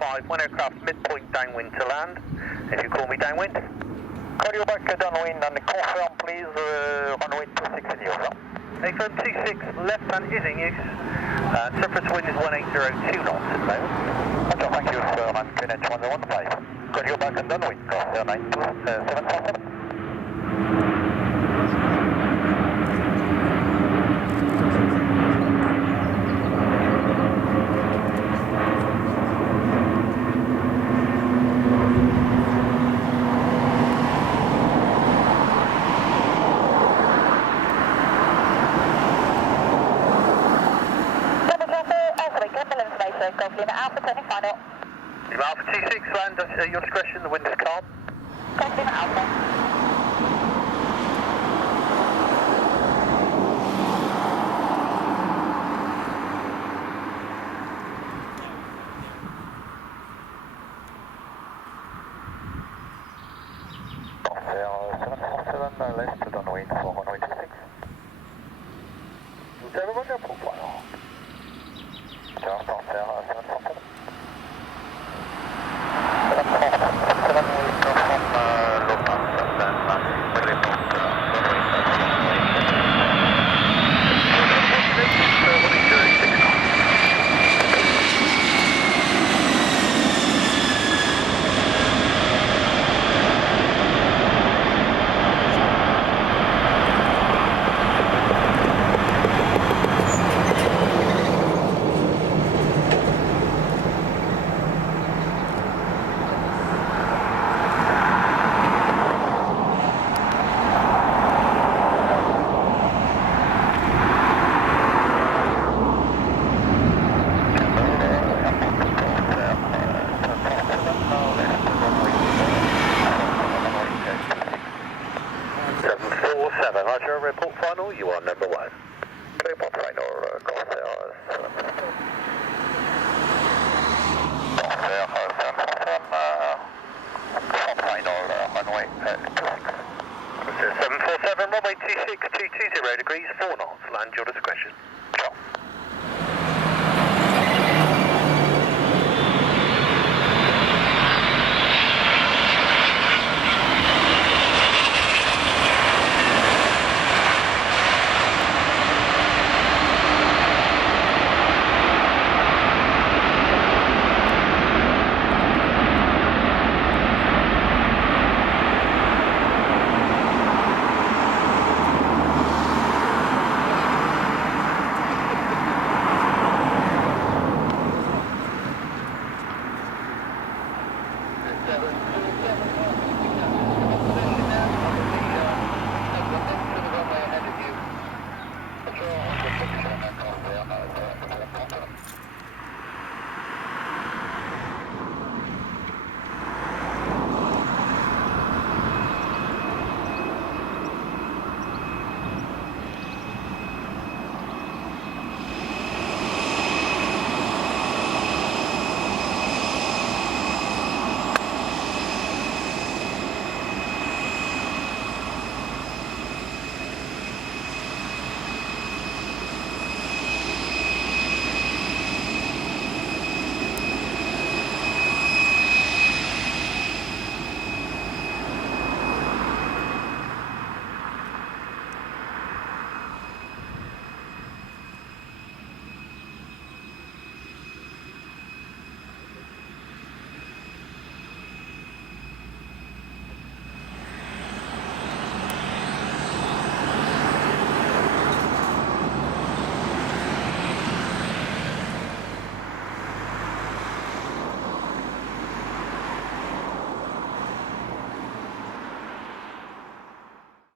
5, one aircraft midpoint downwind to land. If you call me downwind. Call you back downwind and confirm please runway 26 in use. Affirm 26, left hand is in use. Surface wind is 1802 knots at the moment. Roger, thank you sir, I'm QNH 1015. Call you back downwind, Corsair 92747. Alpha 26, land at your discretion, the wind is calm. Compliment Alpha. Corsair 747 left downwind for runway 26. Vous avez votre profile. Corsair 747. 747 will perform low pass and then will report runway 6 knots. Report final, you are number 1. Report final, Corsair 747. Corsair 747, report final, runway 26. Corsair 747, runway 26, 220 degrees, 4 knots, land your discretion. Ciao. Seven, 2, 7.